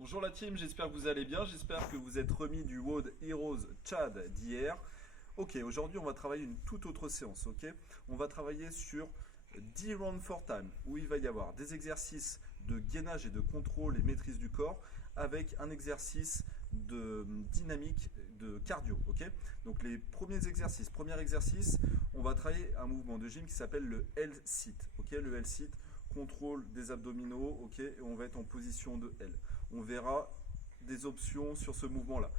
Bonjour la team, j'espère que vous allez bien, j'espère que vous êtes remis du WOD Heroes Tchad d'hier. Ok, aujourd'hui on va travailler une toute autre séance, ok. On va travailler sur 10 rounds for time, où il va y avoir des exercices de gainage et de contrôle et maîtrise du corps, avec un exercice de dynamique, de cardio, ok. Donc les premiers exercices, premier exercice, on va travailler un mouvement de gym qui s'appelle le L-sit, ok. Le L-sit, contrôle des abdominaux, ok, et on va être en position de L. On verra des options sur ce mouvement-là.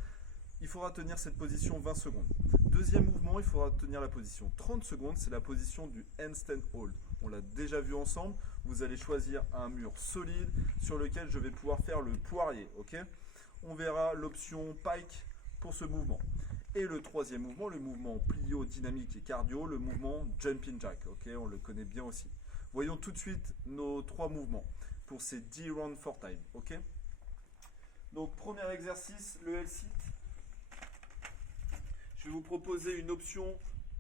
Il faudra tenir cette position 20 secondes. Deuxième mouvement, il faudra tenir la position 30 secondes, c'est la position du handstand hold. On l'a déjà vu ensemble, vous allez choisir un mur solide sur lequel je vais pouvoir faire le poirier, ok. On verra l'option pike pour ce mouvement. Et le troisième mouvement, le mouvement plio, dynamique et cardio, le mouvement jumping jack, ok, on le connaît bien aussi. Voyons tout de suite nos trois mouvements pour ces 10 rounds for time, ok. Donc premier exercice, le L-sit. Je vais vous proposer une option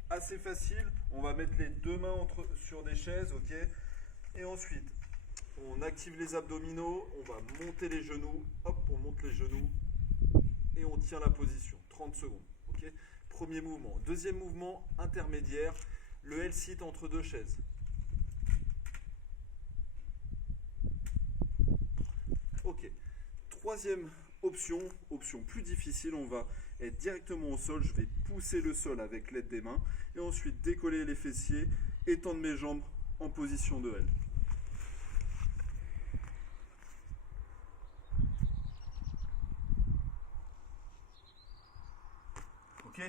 assez facile. On va mettre les deux mains sur des chaises, ok. Et ensuite, on active les abdominaux, on va monter les genoux. Hop, on monte les genoux et on tient la position. 30 secondes, ok. Premier mouvement. Deuxième mouvement intermédiaire, le L-sit entre deux chaises. Ok. Troisième option, option plus difficile, on va être directement au sol. Je vais pousser le sol avec l'aide des mains et ensuite décoller les fessiers, étendre mes jambes en position de L. Ok,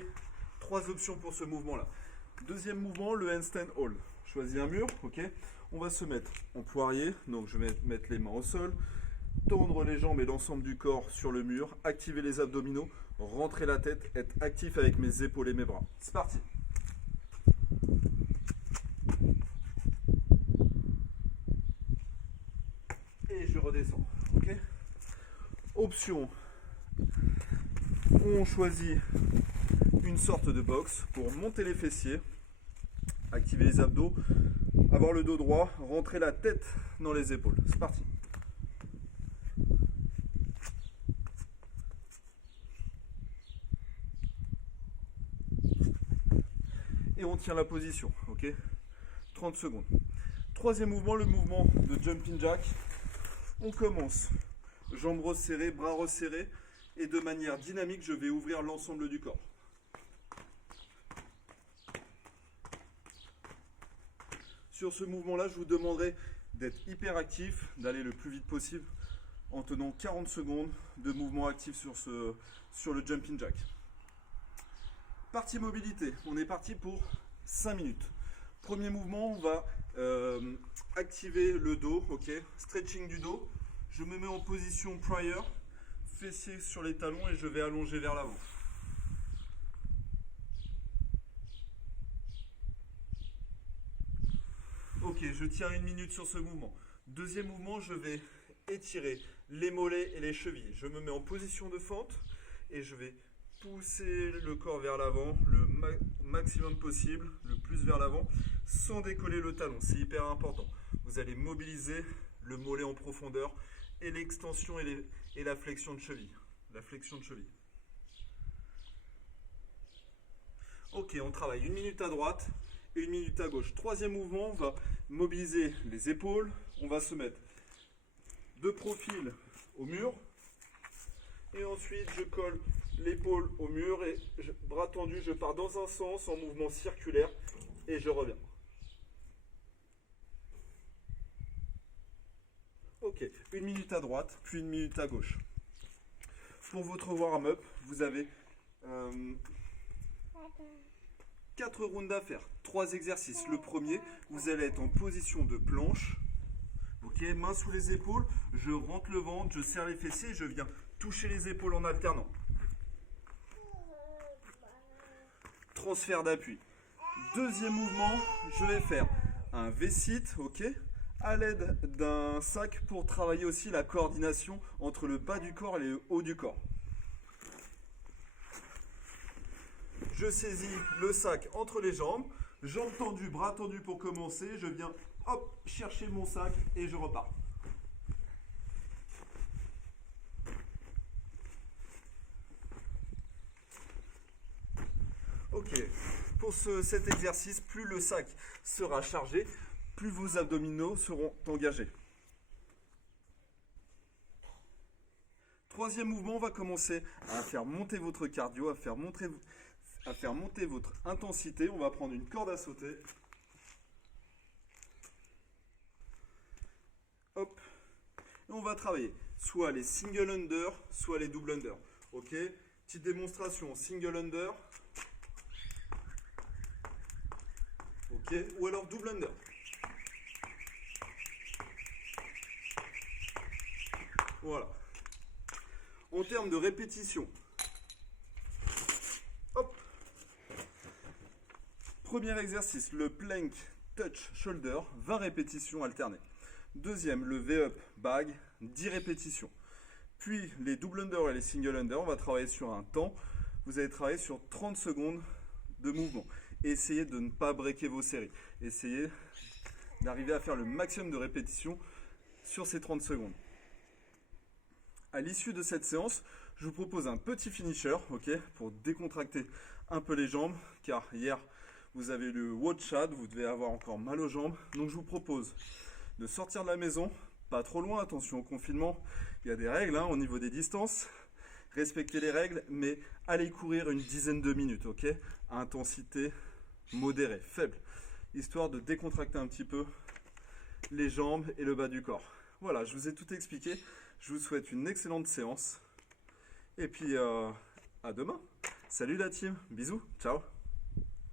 trois options pour ce mouvement-là. Deuxième mouvement, le handstand hold. Choisis un mur, ok. On va se mettre en poirier, donc je vais mettre les mains au sol. Tendre les jambes et l'ensemble du corps sur le mur, activer les abdominaux, rentrer la tête, être actif avec mes épaules et mes bras. C'est parti. Et je redescends. Ok. Option. On choisit une sorte de box pour monter les fessiers, activer les abdos, avoir le dos droit, rentrer la tête dans les épaules. C'est parti. Et on tient la position, ok. 30 secondes. Troisième mouvement, le mouvement de jumping jack. On commence, jambes resserrées, bras resserrés, et de manière dynamique, je vais ouvrir l'ensemble du corps. Sur ce mouvement-là, je vous demanderai d'être hyper actif, d'aller le plus vite possible, en tenant 40 secondes de mouvement actif sur le jumping jack. Partie mobilité, on est parti pour 5 minutes. Premier mouvement, on va activer le dos, ok, stretching du dos. Je me mets en position prior, fessiers sur les talons et je vais allonger vers l'avant. Ok, je tiens 1 minute sur ce mouvement. Deuxième mouvement, je vais étirer les mollets et les chevilles. Je me mets en position de fente et je vais pousser le corps vers l'avant le maximum possible, le plus vers l'avant, sans décoller le talon. C'est hyper important. Vous allez mobiliser le mollet en profondeur et l'extension et la flexion de cheville. La flexion de cheville. Ok, on travaille 1 minute à droite et 1 minute à gauche. Troisième mouvement, on va mobiliser les épaules. On va se mettre de profil au mur. Et ensuite, je colle l'épaule au mur et bras tendu, je pars dans un sens en mouvement circulaire et je reviens. Ok, 1 minute à droite, puis 1 minute à gauche. Pour votre warm-up, vous avez 4 rounds à faire, 3 exercices. Le premier, vous allez être en position de planche. Ok, main sous les épaules, je rentre le ventre, je serre les fessiers et je viens toucher les épaules en alternant. Transfert d'appui. Deuxième mouvement, je vais faire un V-sit, ok, à l'aide d'un sac pour travailler aussi la coordination entre le bas du corps et le haut du corps. Je saisis le sac entre les jambes, jambes tendues, bras tendus pour commencer, je viens hop chercher mon sac et je repars. Ok, pour cet exercice, plus le sac sera chargé, plus vos abdominaux seront engagés. Troisième mouvement, on va commencer à faire monter votre cardio, à faire monter votre intensité. On va prendre une corde à sauter. Hop. Et on va travailler soit les single under, soit les double under. Ok. Petite démonstration, single under. Ok. Ou alors double under. Voilà. En termes de répétition, hop. Premier exercice, le plank touch shoulder, 20 répétitions alternées. Deuxième, le V-up bag, 10 répétitions. Puis les double under et les single under, on va travailler sur un temps. Vous allez travailler sur 30 secondes de mouvement. Essayez de ne pas breaker vos séries. Essayez d'arriver à faire le maximum de répétitions sur ces 30 secondes. À l'issue de cette séance, je vous propose un petit finisher, ok, pour décontracter un peu les jambes, car hier vous avez eu le WOD Chad, vous devez avoir encore mal aux jambes. Donc je vous propose de sortir de la maison, pas trop loin, attention au confinement, il y a des règles au niveau des distances. Respectez les règles, mais allez courir une dizaine de minutes, ok, à intensité modérée, faible, histoire de décontracter un petit peu les jambes et le bas du corps. Voilà, je vous ai tout expliqué. Je vous souhaite une excellente séance. Et puis, à demain. Salut la team. Bisous. Ciao.